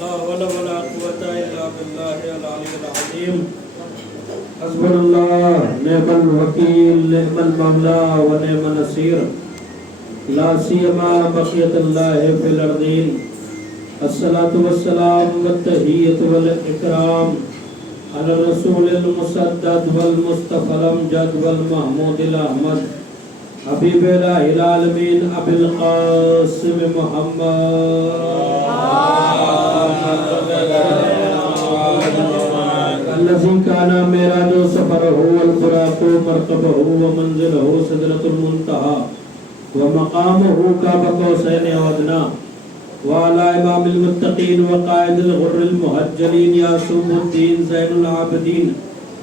لا حول ولا قوة إلا بالله العلي العظيم حسبنا الله نعم الوكيل نعم المولى ونعم النصير لا سيما بقية الله في الأرضين الصلاة والسلام والتحية والإكرام على الرسول المسدد والمصطفى الأمجد والمحمود الأحمد حبیب الہ العالمین ابی القاسم محمد الذي كان معراج سفره والبراق مركبه ومنزله سدرة المنتهى ومقامه قاب قوسين أو أدنى وعلى إمام المتقين وقائد الغر المهجلين يعصوم الدين زين العابدين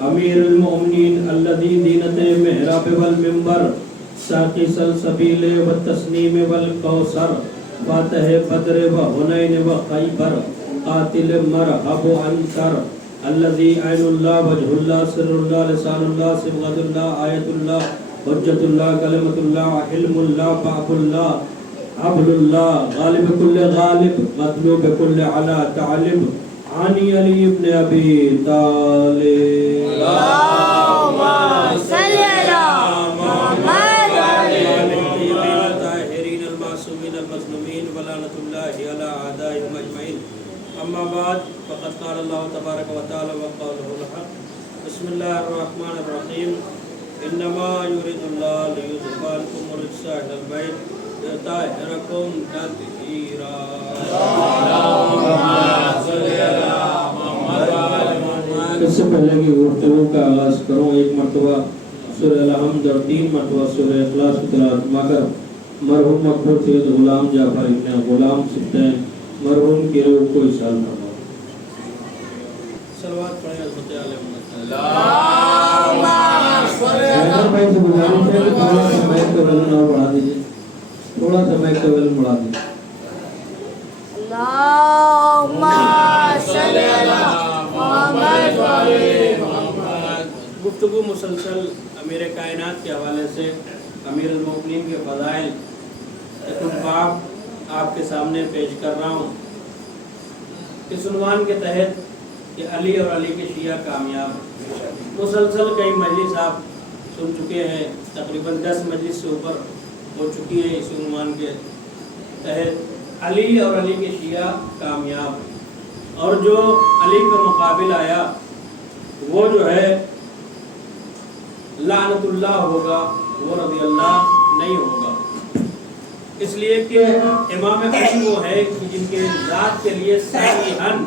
أمير المؤمنين الذي دينة محراب والمنبر ساقی سلسبیل والتسنیم والکوثر فاتح بدر وحنین وخیبر قاتل مرحب عنصر الذي عین اللہ وجہ اللہ سر اللہ لسان اللہ صبغت اللہ آیت اللہ حجت اللہ کلمت اللہ علم اللہ باب اللہ حبل اللہ غالب کل غالب مطلوب کل علا تعلم عانی علی ابن ابی طالب اللہم صلی اللہ اما بعد فقد قال الله تبارك وتعالى وقوله الحق بسم الله الرحمن الرحيم انما يريد الله ليذهب عنكم الرجس اهل البيت ويطهركم تطهيرا اللهم صل على محمد وعلى محمد. اس سے پہلے کی گفتگو کا آغاز کروں ایک مرتبہ سورہ الحمد اور 3 مرتبہ سورہ اخلاص کی تلاوت مگر مرحوم مقبول سید غلام جعفر ابن غلام سبتین مرحوم کی روح کو احسان فرماؤ. صلوات پڑھیں حضرت علیہ محمد. اللہم صلی علی بھائی سے گزارش ہے کہ تھوڑا سا مائک کا ولن اور بڑھا دیجئے. تھوڑا سا مائک کا ولن بڑھا دیجئے. اللہم صلی علی محمد وعلی محمد. گفتگو مسلسل امیر کائنات کے حوالے سے امیر المؤمنین کے فضائل کچھ باب آپ کے سامنے پیش کر رہا ہوں. اس عنوان کے تحت کہ علی اور علی کے شیعہ کامیاب. مسلسل کئی مجلس آپ سن چکے ہیں، تقریباً 10 مجلس سے اوپر ہو چکی ہیں اس عنوان کے تحت علی اور علی کے شیعہ کامیاب. اور جو علی کا مقابل آیا وہ جو ہے لعنت اللہ ہوگا، وہ رضی اللہ نہیں ہوگا. اس لیے کہ امام علی وہ ہے کہ جن کے ذات کے لیے صحیحاً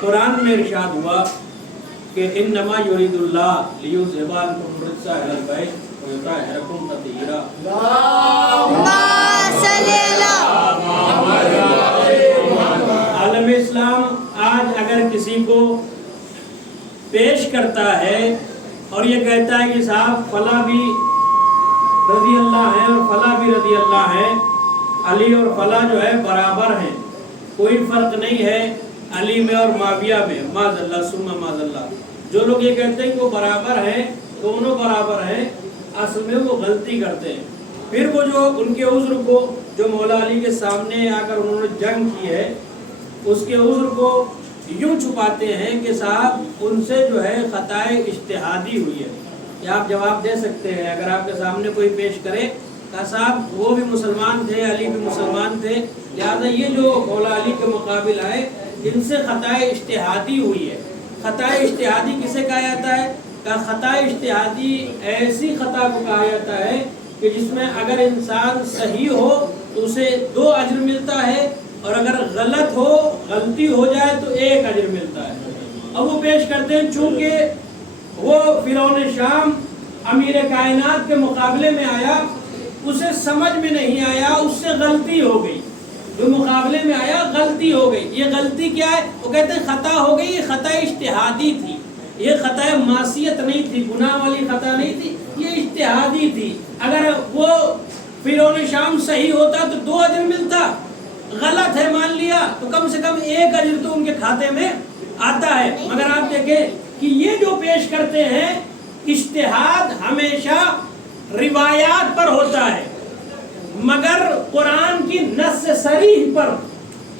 قرآن میں ارشاد ہوا کہ انما یرید اللہ لیذھب عنکم الرجس اہل البیت ویطہرکم تطہیرا. اللہم صلی علی محمد. عالم اسلام آج اگر کسی کو پیش کرتا ہے اور یہ کہتا ہے کہ صاحب فلاں بھی رضی اللہ ہے اور فلاں بھی رضی اللہ ہے، علی اور فلاں جو ہے برابر ہیں، کوئی فرق نہیں ہے علی میں اور معاویہ میں، معاذ اللہ ثم معاذ اللہ. جو لوگ یہ کہتے ہیں کہ وہ برابر ہیں، دونوں برابر ہیں، اصل میں وہ غلطی کرتے ہیں. پھر وہ جو ان کے عذر کو جو مولا علی کے سامنے آ کر انہوں نے جنگ کی ہے اس کے عذر کو یوں چھپاتے ہیں کہ صاحب ان سے جو ہے خطائے اجتہادی ہوئی ہے. کہ آپ جواب دے سکتے ہیں اگر آپ کے سامنے کوئی پیش کرے کہ صاحب وہ بھی مسلمان تھے، علی بھی مسلمان تھے، لہذا یہ جو مولا علی کے مقابل آئے ان سے خطائے اجتہادی ہوئی ہے. خطائے اجتہادی کسے کہا جاتا ہے؟ کہ خطائے اجتہادی ایسی خطا کو کہا جاتا ہے کہ جس میں اگر انسان صحیح ہو تو اسے 2 اجر ملتا ہے اور اگر غلط ہو، غلطی ہو جائے تو 1 اجر ملتا ہے. اب وہ پیش کرتے ہیں چونکہ وہ فرعون شام امیر کائنات کے مقابلے میں آیا، اسے سمجھ میں نہیں آیا، اس سے غلطی ہو گئی. جو مقابلے میں آیا غلطی ہو گئی. یہ غلطی کیا ہے؟ وہ کہتے ہیں خطا ہو گئی، یہ خطا اجتہادی تھی، یہ خطا معصیت نہیں تھی، گناہ والی خطا نہیں تھی، یہ اجتہادی تھی. اگر وہ فرعون شام صحیح ہوتا تو 2 اجر ملتا، غلط ہے مان لیا تو کم سے کم 1 اجر تو ان کے کھاتے میں آتا ہے. مگر آپ دیکھیں کہ یہ جو پیش کرتے ہیں اجتہاد ہمیشہ روایات پر ہوتا ہے مگر قرآن کی نص صریح پر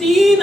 3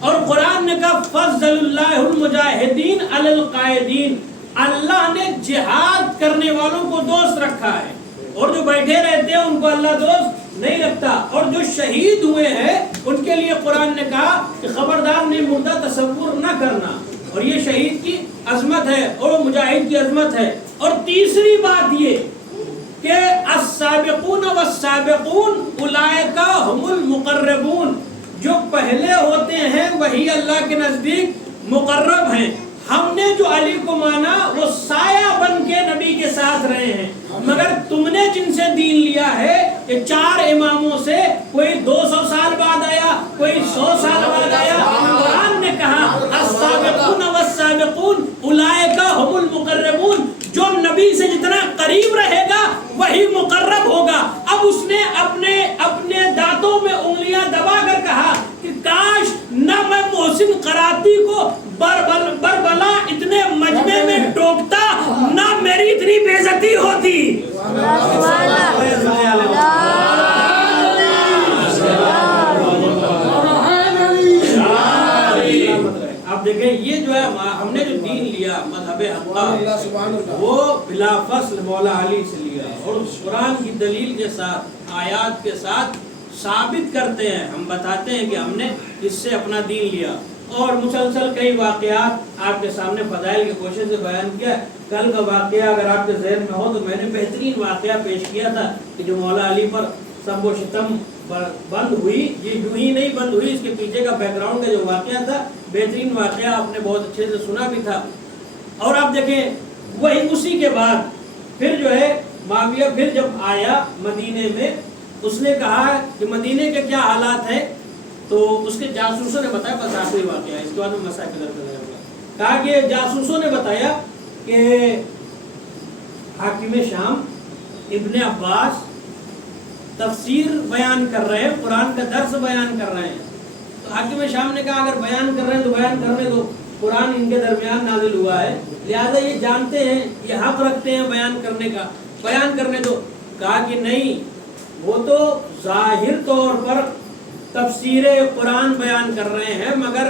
اور قرآن نے کہا فضل اللہ المجاہدین علی القائدین، اللہ نے جہاد کرنے والوں کو دوست رکھا ہے، اور جو بیٹھے رہتے ہیں ان کو اللہ دوست نہیں رکھتا۔ اور جو شہید ہوئے ہیں ان کے لیے قرآن نے کہا کہ خبردار نے مردہ تصور نہ کرنا، اور یہ شہید کی عظمت ہے اور مجاہد کی عظمت ہے۔ اور تیسری بات یہ کہ السابقون والسابقون اولئک هم المقربون، جو پہلے ہوتے ہیں وہی اللہ کے نزدیک مقرب ہیں۔ ہم نے جو علی کو مانا وہ سایہ بن کے نبی کے ساتھ رہے ہیں، مگر تم نے جن سے دین لیا ہے یہ 4 اماموں سے، کوئی 200 سال بعد آیا، کوئی 100 سال بعد آیا۔ قرآن نے کہا السابقون والسابقون اولئک هم المقربون، جو نبی سے جتنا قریب رہے گا وہی مقرب ہوگا۔ اب اس نے اپنے دانتوں میں انگلیاں دبا کر کہا کہ کاش نہ میں محسن قراتی کو بربلا اتنے مجمع میں ٹوکتا، نہ میری اتنی بے عزتی ہوتی۔ آپ دیکھیں یہ جو ہے ہم نے جو دین لیا مذہب حق وہ بلا فصل مولا علی سے لیا، اور قرآن کی دلیل کے ساتھ آیات کے ساتھ ثابت کرتے ہیں، ہم بتاتے ہیں کہ ہم نے اس سے اپنا دین لیا۔ اور مسلسل کئی واقعات آپ کے سامنے فضائل کی کوشش سے بیان کیا۔ کل کا واقعہ اگر آپ کے ذہن میں ہو تو میں نے بہترین واقعہ پیش کیا تھا کہ جو مولا علی پر سب و شتم بند ہوئی، یہ یوں ہی نہیں بند ہوئی، اس کے پیچھے کا بیک گراؤنڈ کا جو واقعہ تھا بہترین واقعہ آپ نے بہت اچھے سے سنا بھی تھا۔ اور آپ دیکھیں وہی اسی کے بعد پھر جو ہے معاویہ پھر جب آیا مدینے میں، اس نے کہا کہ مدینے کے کیا حالات ہیں، تو اس کے جاسوسوں نے بتایا، بس آخری واقعہ ہے، اس کے بعد میں مسائل کلر کر رہا ہوں۔ کہا کہ جاسوسوں نے بتایا کہ حاکم شام ابن عباس تفسیر بیان کر رہے ہیں، قرآن کا درس بیان کر رہے ہیں۔ تو حاکم شام نے کہا اگر بیان کر رہے ہیں تو بیان کرنے دو، قرآن ان کے درمیان نازل ہوا ہے، لہذا یہ جانتے ہیں، یہ حق رکھتے ہیں بیان کرنے کا، بیان کرنے دو۔ کہا کہ نہیں، وہ تو ظاہر طور پر تفسیر قرآن بیان کر رہے ہیں مگر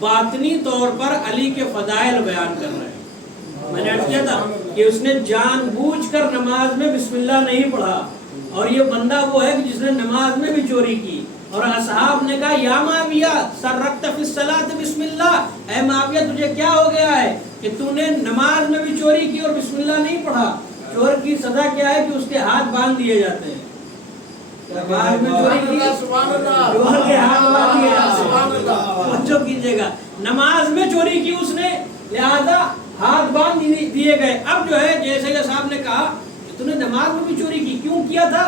باطنی طور پر علی کے فضائل بیان کر رہے ہیں۔ میں نے عرض کیا تھا کہ اس نے جان بوجھ کر نماز میں بسم اللہ نہیں پڑھا، اور یہ بندہ وہ ہے کہ جس نے نماز میں بھی چوری کی، اور اصحاب نے کہا یا معاویہ سرقت فی الصلاۃ بسم اللہ، اے معاویہ تجھے کیا ہو گیا ہے کہ تو نے نماز میں بھی چوری کی اور بسم اللہ نہیں پڑھا؟ چور کی سزا کیا ہے کہ اس کے ہاتھ باندھ دیے جاتے ہیں۔ نماز میں چوری کی، چور کے ہاتھ باندھ دیے جاتے ہیں۔ توجہ کیجئے گا، نماز میں چوری کی اس نے، لہذا ہاتھ باندھ دیے گئے۔ اب جو ہے جیسے کہ صاحب نے کہا کہ تو نے نماز میں بھی چوری کی، کیوں کیا تھا؟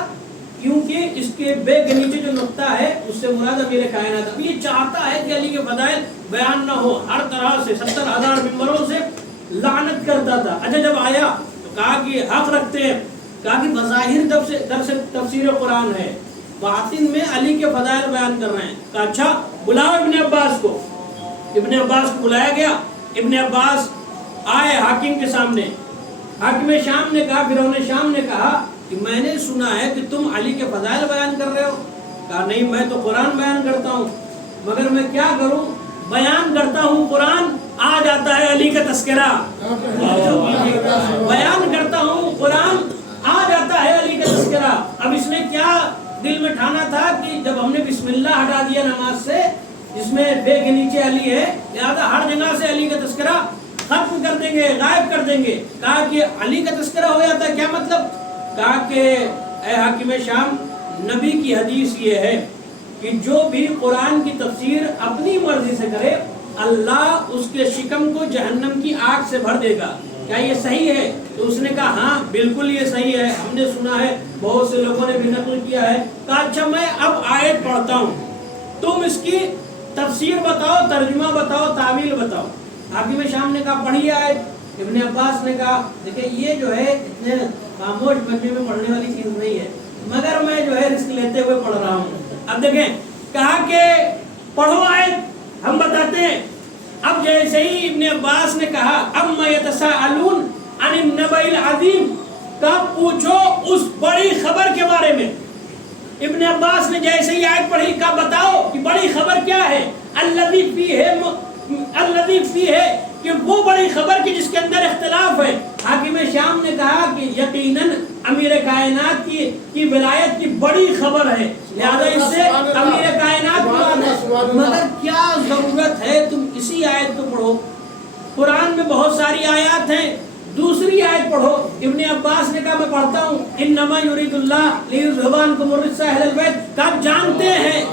کیونکہ اس کے بے کے نیچے جو نقطہ ہے اس سے مراد امیر کائنات ہے، یہ چاہتا ہے کہ علی کے فضائل بیان نہ ہو، ہر طرح سے 70,000 ممبروں سے لعنت کرتا تھا۔ اچھا جب آیا تو کہا کہ حق رکھتے ہیں، کہا کہ بظاہر درس تفسیر قرآن ہے، باطن میں علی کے فضائل بیان کر رہے ہیں۔ کہا اچھا بلاؤ ابن عباس کو۔ ابن عباس کو بلایا گیا، ابن عباس آئے حاکم کے سامنے۔ حاکم شام نے کہا، فرعون شام نے کہا کہ میں نے سنا ہے کہ تم علی کے فضائل بیان کر رہے ہو۔ کہا نہیں، میں تو قرآن بیان کرتا ہوں، مگر میں کیا کروں، بیان کرتا ہوں قرآن، آ جاتا ہے علی کا تذکرہ، بیان کرتا ہوں قرآن، آ جاتا ہے علی کا تذکرہ۔ اب اس نے کیا دل میں ٹھانا تھا کہ جب ہم نے بسم اللہ ہٹا دیا نماز سے، جس میں بے کے نیچے علی ہے، لہذا ہر جگہ سے علی کا تذکرہ ختم کر دیں گے، غائب کر دیں گے۔ کہا کہ علی کا تذکرہ ہو جاتا ہے، کیا مطلب؟ کہا کہ اے حاکم شام، نبی کی حدیث یہ ہے کہ جو بھی قرآن کی تفسیر اپنی مرضی سے کرے اللہ اس کے شکم کو جہنم کی آگ سے بھر دے گا، کیا یہ صحیح ہے؟ تو اس نے کہا ہاں بالکل یہ صحیح ہے، ہم نے سنا ہے، بہت سے لوگوں نے بھی نقل کیا ہے۔ کہا اچھا میں اب آیت پڑھتا ہوں، تم اس کی تفسیر بتاؤ، ترجمہ بتاؤ، تعویل بتاؤ۔ حاکم شام نے کہا پڑھیے آیت۔ ابن عباس نے کہا دیکھیں یہ جو ہے اتنے خاموش مجمع میں پڑھنے والی چیز نہیں ہے، مگر میں جو ہے رسک لیتے ہوئے پڑھ رہا ہوں۔ اب دیکھیں، کہا کہ پڑھو آیت، ہم بتاتے ہیں۔ اب جیسے ہی ابن عباس نے کہا اما یتساءلون عن النبأ العظیم، کہا پوچھو اس بڑی خبر کے بارے میں ابن عباس نے جیسے ہی آیت پڑھی کہا بتاؤ کہ بڑی خبر کیا ہے، الذی فیہ کہ وہ بڑی خبر کی جس کے اندر اختلاف ہے۔ حاکم شام نے کہا کہ یقیناً امیر کائنات کی ولایت کی بڑی خبر ہے، لہذا اس سے امیر کائنات مراد ہے، مگر کیا ضرورت ہے تم اسی آیت کو پڑھو؟ قرآن میں بہت ساری آیات ہیں، دوسری آیت پڑھو۔ ابن عباس نے کہا میں پڑھتا ہوں، انما یرید اللہ لیذھب عنکم الرجس اہل البیت، کہ آپ جانتے ہیں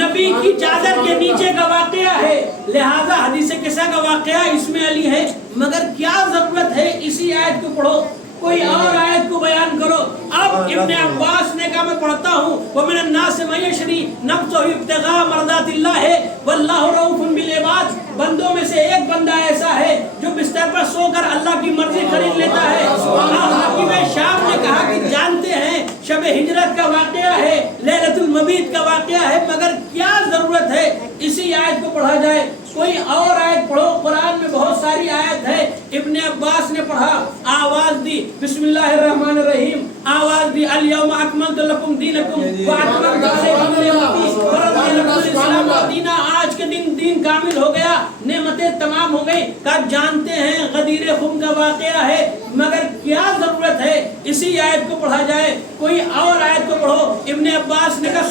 نبی کی چادر کے نیچے کا واقعہ ہے، لہذا حدیث قصہ کا واقعہ اس میں علی ہے، مگر کیا ضرورت ہے اسی آیت کو پڑھو، کوئی اور آیت کو بیان کرو۔ اب ابن عباس نے کہا میں پڑھتا ہوں، وَمِنَ النَّاسِ مَن يَشْرِي نَفْسَهُ ابْتِغَاءَ مَرْضَاتِ اللَّهِ وَاللَّهُ رَءُوفٌ بِالْعِبَادِ، بندوں میں سے ایک بندہ ایسا ہے جو بستر پر سو کر اللہ کی مرضی خرید لیتا ہے۔ حاکم شام نے کہا کہ جانتے ہیں شب ہجرت کا واقعہ ہے، لیلۃ المبیت کا واقعہ ہے، مگر کیا ضرورت ہے اسی آیت کو پڑھا جائے، کوئی اور آیت پڑھو۔ قرآن میں بہت ساری آیت ہے۔ ابن عباس نے پڑھا، آواز دی بسم اللہ الرحمن الرحیم، آواز دی الیوم اکملت لکم دینکم واتممت علیکم نعمتی ورضیت لکم الاسلام دینا، آج کے دن دین کامل ہو گیا، نعمتیں تمام ہو گئی۔ کہ جانتے ہیں غدیر خم کا واقعہ ہے، مگر کیا ضرورت ہے اسی آیت کو پڑھا جائے، کوئی اور آیت کو پڑھو۔ ابن عباس نے کہا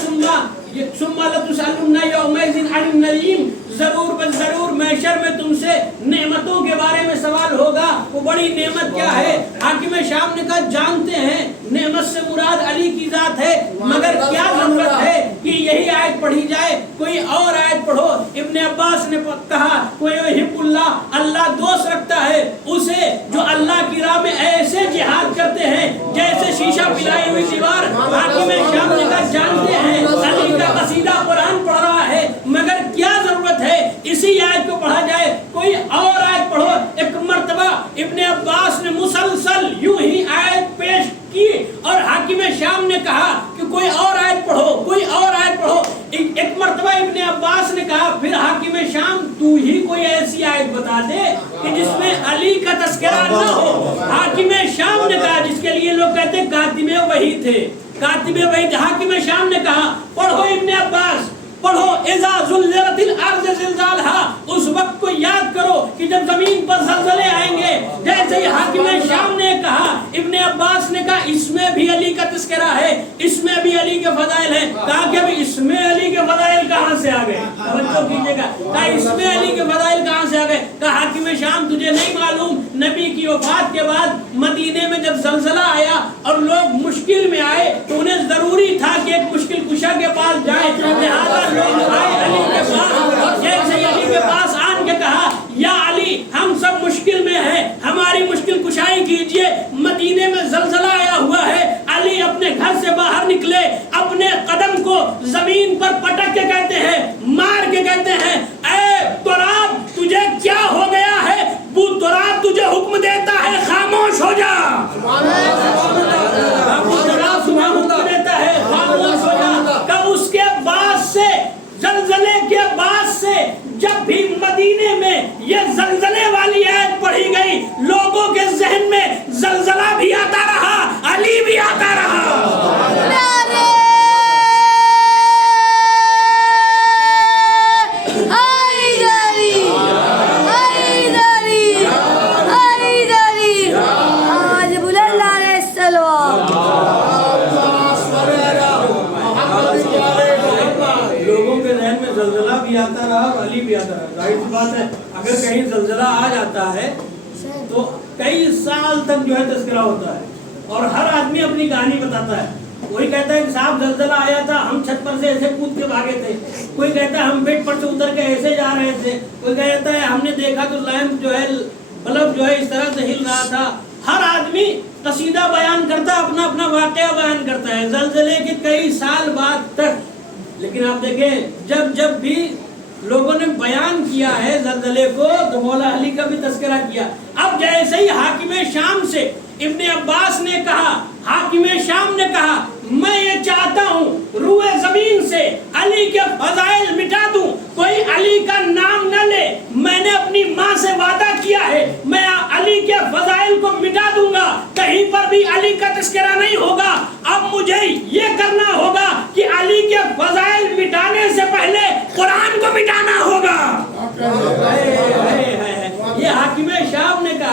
ثم لتسألن یومئذ عن النعیم، ضرور بضرور محشر میں تم سے نعمتوں کے بارے میں سوال ہوگا، وہ بڑی نعمت کیا ہے؟ حاکم شام نے کہا جانتے ہیں نعمت سے مراد علی کی ذات ہے، مگر کیا ضرورت ہے کہ یہی آیت پڑھی جائے، کوئی اور آیت پڑھو۔ ابن عباس نے کہا کوئی یحب اللہ، اللہ دوست رکھتا ہے اسے جو اللہ کی راہ میں ایسے جہاد کرتے ہیں جیسے شیشہ پلائی ہوئی دیوار۔ حاکم شام نے کہا جانتے ہیں علی کا قصیدہ قرآن پڑھ رہا ہے، مگر کیا ضرورت ہے اسی آیت کو پڑھا جائے، کوئی اور آیت پڑھو۔ ایک مرتبہ ابن عباس نے مسلسل یوں ہی آیت پیش کی اور حاکم شام نے کہا کہ کوئی اور آیت پڑھو، کوئی اور آیت پڑھو۔ ایک مرتبہ ابن عباس نے کہا پھر حاکم شام تو ہی کوئی ایسی آیت بتا دے کہ جس میں علی کا تذکرہ نہ ہو۔ حاکم شام نے کہا، جس کے لیے لوگ کہتے ہیں کاتب وحی تھے، کاتب وحی، حاکم شام نے کہا پڑھو ابن عباس، پڑھو اذا زلزلت الارض زلزالہا، اس وقت کو یاد کرو کہ جب زمین پر زلزلے آئیں گے۔ جیسے ہی حاکم شام نے کہا، ابن عباس نے کہا اس میں بھی علی کا تذکرہ ہے، اس میں بھی علی کے فضائل ہیں۔ کہا کہ ابھی اس میں علی کے فضائل کہاں سے آ گئے؟ توجہ کیجیے گا، کہا اس میں علی کے فضائل کہاں سے آ گئے؟ کہا حاکم شام تجھے نہیں معلوم نبی کی وفات کے بعد مدینے میں جب زلزلہ آیا اور لوگ مشکل میں آئے تو انہیں ضروری تھا کہ ایک مشکل کشا کے پاس جائیں، لہذا لوگ آئے علی کے پاس، جیسے علی کے پاس آن کے کہا یا علی ہم سب مشکل میں ہیں، ہماری مشکل کشائی کیجئے، مدینے میں زلزلہ آیا ہوا ہے۔ علی اپنے گھر سے باہر نکلے، اپنے قدم کو زمین پر پٹک کے کہتے ہیں، مار کے کہتے ہیں اے تراب تجھے کیا ہو گیا ہے؟ وہ تراب تجھے حکم دیتا ہے خاموش ہو جا، وہ تراب تمہیں حکم دیتا ہے خاموش ہو جا۔ کہ اس کے بعد سے زلزلے کے بعد سے جب بھی مدینے میں یہ زلزلے والی آیت پڑھی گئی لوگوں کے ذہن میں زلزلہ بھی آتا رہا، علی بھی آتا رہا۔ زلزلہ بھی آتا رہا اور علی بھی آتا رہا۔ ظاہر سی بات ہے اگر کہیں زلزلہ آ جاتا ہے تو کئی سال تک جو ہے تذکرہ ہوتا ہے اور ہر آدمی اپنی کہانی بتاتا ہے۔ کوئی کہتا ہے کہ صاحب زلزلہ آیا تھا ہم چھت پر سے ایسے کود کے بھاگے تھے، کوئی کہتا ہے ہم بیڈ پر سے اتر کے ایسے جا رہے تھے، کوئی کہتا ہے ہم نے دیکھا تو لیمپ جو ہے بلب جو ہے اس طرح سے ہل رہا تھا۔ ہر آدمی قصیدہ بیان کرتا ہے، اپنا اپنا واقعہ بیان کرتا ہے زلزلے کے کئی سال بعد تک۔ لیکن آپ دیکھیں جب بھی لوگوں نے بیان کیا ہے زلزلے کو تو مولا علی کا بھی تذکرہ کیا۔ اب جیسے ہی حاکم شام سے ابن عباس نے کہا، حاکم شام نے کہا میں یہ چاہتا ہوں روئے زمین سے علی کے فضائل مٹا دوں، کوئی علی کا نام نہ لے، میں نے اپنی ماں سے وعدہ کیا ہے میں علی کے فضائل کو مٹا دوں گا، کہیں پر بھی علی کا تذکرہ نہیں ہوگا۔ اب مجھے یہ کرنا ہوگا کہ